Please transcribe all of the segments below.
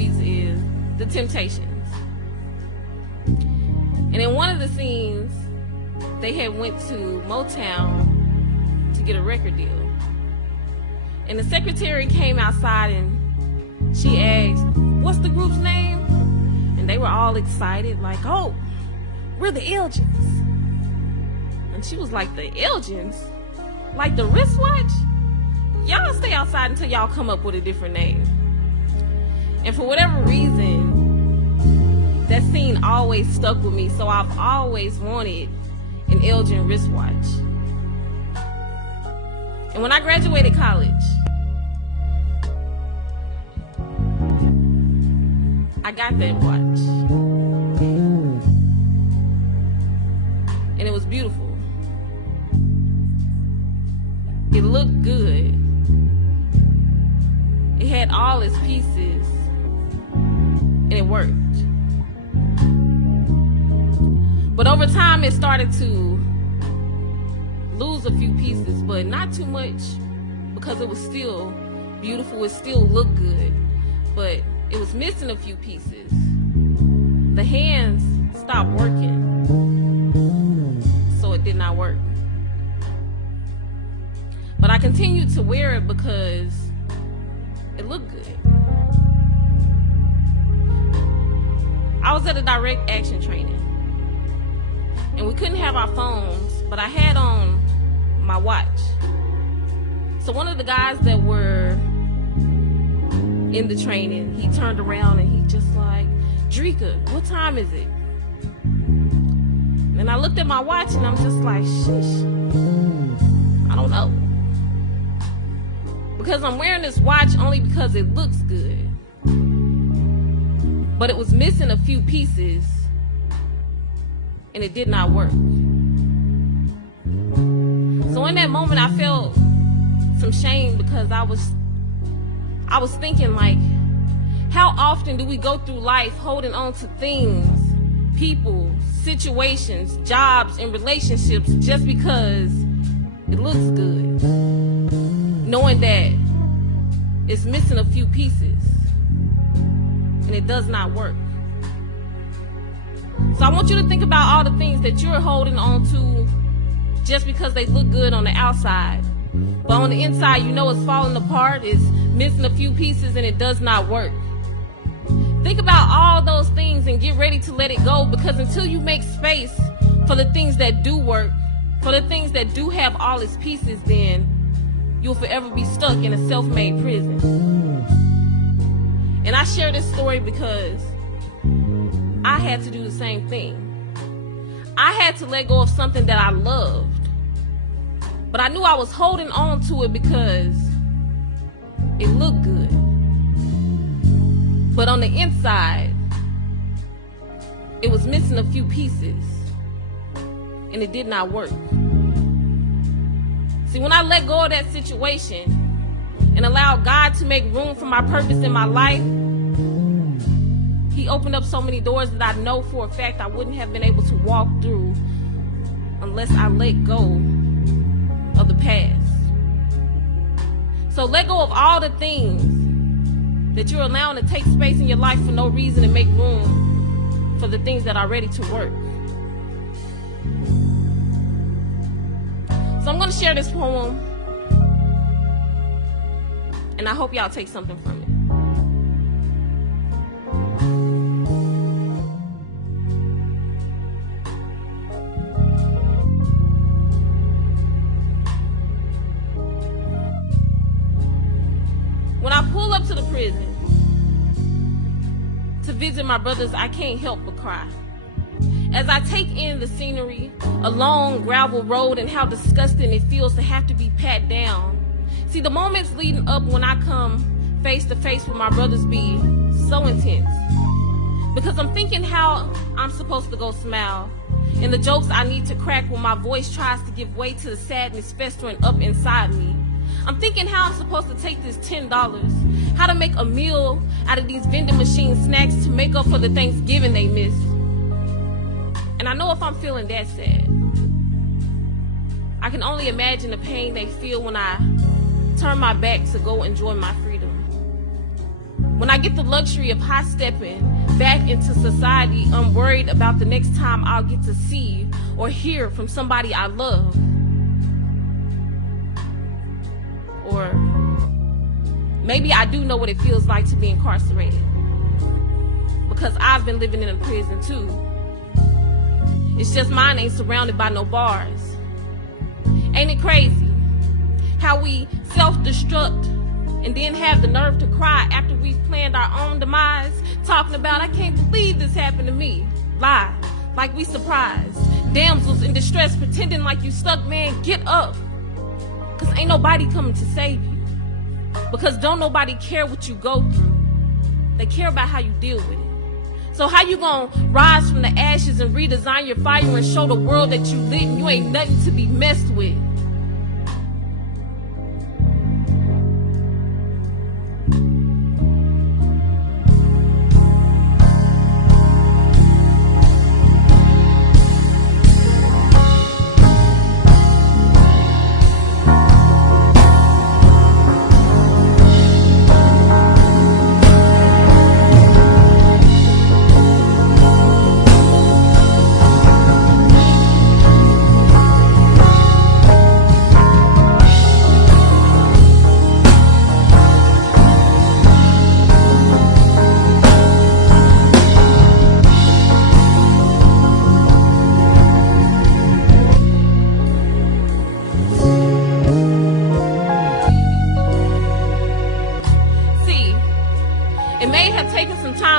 movies is The Temptations. And in one of the scenes, they had went to Motown to get a record deal. And the secretary came outside and she asked, "What's the group's name?" And they were all excited, like, "Oh, we're the Elgins." And she was like, "The Elgins? Like the wristwatch? Y'all stay outside until y'all come up with a different name." And for whatever reason, that scene always stuck with me, so I've always wanted an Elgin wristwatch. And when I graduated college, I got that watch. And it was beautiful. It looked good. It had all its pieces, and it worked. But over time, it started to lose a few pieces, but not too much, because it was still beautiful. It still looked good, but it was missing a few pieces. The hands stopped working, so it did not work. But I continued to wear it because it looked good. I was at a direct action training, and we couldn't have our phones, but I had on my watch. So one of the guys that were in the training, he turned around and he just like, "Drika, what time is it?" And I looked at my watch and I'm just like, "Sheesh, I don't know." Because I'm wearing this watch only because it looks good. But it was missing a few pieces, and it did not work. So in that moment, I felt some shame, because I was thinking, like, how often do we go through life holding on to things, people, situations, jobs, and relationships just because it looks good, knowing that it's missing a few pieces and it does not work. So I want you to think about all the things that you're holding on to just because they look good on the outside, but on the inside, you know it's falling apart, it's missing a few pieces, and it does not work. Think about all those things and get ready to let it go, because until you make space for the things that do work, for the things that do have all its pieces, then you'll forever be stuck in a self-made prison. And I share this story because I had to do the same thing. I had to let go of something that I loved, but I knew I was holding on to it because it looked good. But on the inside, it was missing a few pieces, and it did not work. See, when I let go of that situation and allowed God to make room for my purpose in my life, He opened up so many doors that I know for a fact I wouldn't have been able to walk through unless I let go of the past. So let go of all the things that you're allowing to take space in your life for no reason, and make room for the things that are ready to work. So I'm going to share this poem, and I hope y'all take something from it. When I pull up to the prison to visit my brothers, I can't help but cry. As I take in the scenery, a long gravel road, and how disgusting it feels to have to be pat down. See, the moments leading up when I come face to face with my brothers be so intense, because I'm thinking how I'm supposed to go smile, and the jokes I need to crack when my voice tries to give way to the sadness festering up inside me. I'm thinking how I'm supposed to take this $10, how to make a meal out of these vending machine snacks to make up for the Thanksgiving they missed. And I know if I'm feeling that sad, I can only imagine the pain they feel when I turn my back to go enjoy my freedom. When I get the luxury of high stepping back into society, unworried about the next time I'll get to see or hear from somebody I love. Or maybe I do know what it feels like to be incarcerated, because I've been living in a prison too. It's just mine ain't surrounded by no bars. Ain't it crazy how we self-destruct and then have the nerve to cry after we've planned our own demise, talking about, I can't believe this happened to me. Lie, like we surprised. Damsels in distress, pretending like you stuck, man, get up. Cause ain't nobody coming to save you. Because don't nobody care what you go through. They care about how you deal with it. So how you gonna rise from the ashes and redesign your fire and show the world that you lit and you ain't nothing to be messed with?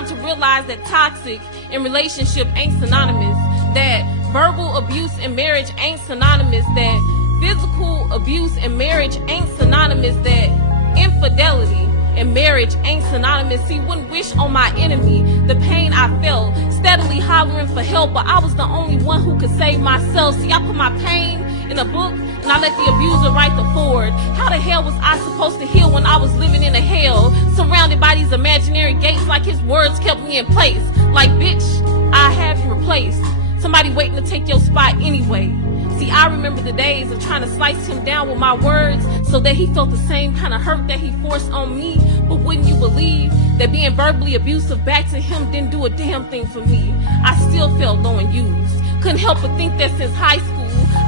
To realize that toxic in relationship ain't synonymous, that verbal abuse in marriage ain't synonymous, that physical abuse in marriage ain't synonymous, that infidelity in marriage ain't synonymous. See, wouldn't wish on my enemy the pain I felt, steadily hollering for help, but I was the only one who could save myself. See, I put my pain in a book and I let the abuser write the forward. How the hell was I supposed to heal when I was living in a hell, surrounded by these imaginary gates, like his words kept me in place? Like, bitch, I have you replaced. Somebody waiting to take your spot anyway. See, I remember the days of trying to slice him down with my words so that he felt the same kind of hurt that he forced on me. But wouldn't you believe that being verbally abusive back to him didn't do a damn thing for me? I still felt low and used. Couldn't help but think that since high school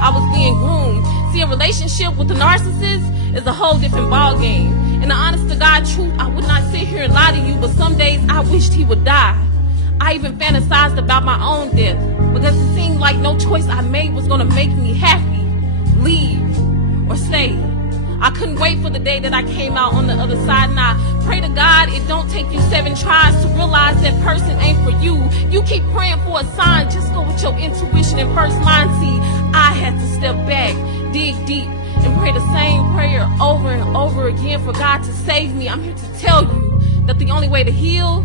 I was being groomed. See, a relationship with a narcissist is a whole different ball game. And the honest to God truth, I would not sit here and lie to you, but some days I wished he would die. I even fantasized about my own death, because it seemed like no choice I made was gonna make me happy, leave, or stay. I couldn't wait for the day that I came out on the other side, and I pray to God it don't take you 7 tries to realize that person ain't for you. You keep praying for a sign, just go with your intuition and first line. See, I had to step back, dig deep, and pray the same prayer over and over again for God to save me. I'm here to tell you that the only way to heal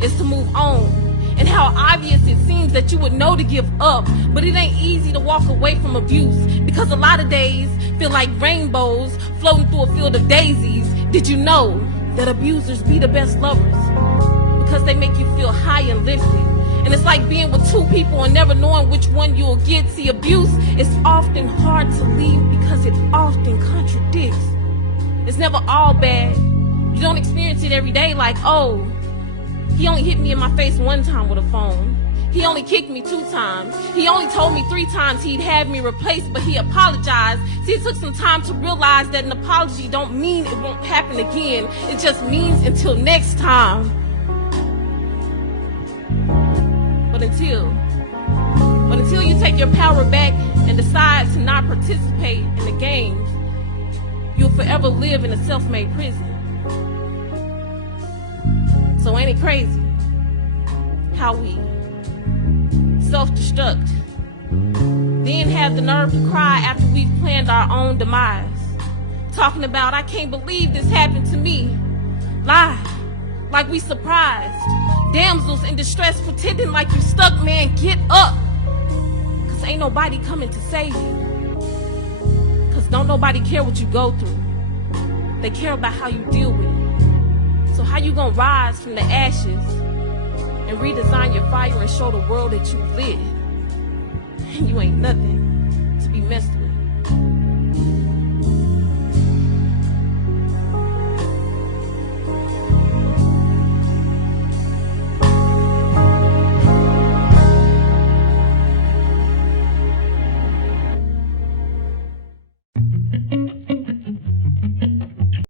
is to move on. And how obvious it seems that you would know to give up, but it ain't easy to walk away from abuse, because a lot of days feel like rainbows floating through a field of daisies. Did you know that abusers be the best lovers? Because they make you feel high and lifted. And it's like being with 2 people and never knowing which one you'll get. See, abuse is often hard to leave because it often contradicts. It's never all bad. You don't experience it every day like, oh, he only hit me in my face 1 time with a phone. He only kicked me 2 times. He only told me 3 times he'd have me replaced, but he apologized. See, it took some time to realize that an apology don't mean it won't happen again. It just means until next time. But until you take your power back and decide to not participate in the games, you'll forever live in a self-made prison. So ain't it crazy how we self-destruct, then have the nerve to cry after we've planned our own demise, talking about, I can't believe this happened to me. Lie, like we surprised. Damsels in distress, pretending like you stuck, man, get up. Cause ain't nobody coming to save you. Cause don't nobody care what you go through. They care about how you deal with it. So how you gonna rise from the ashes and redesign your fire and show the world that you lit? And you ain't nothing to be messed with.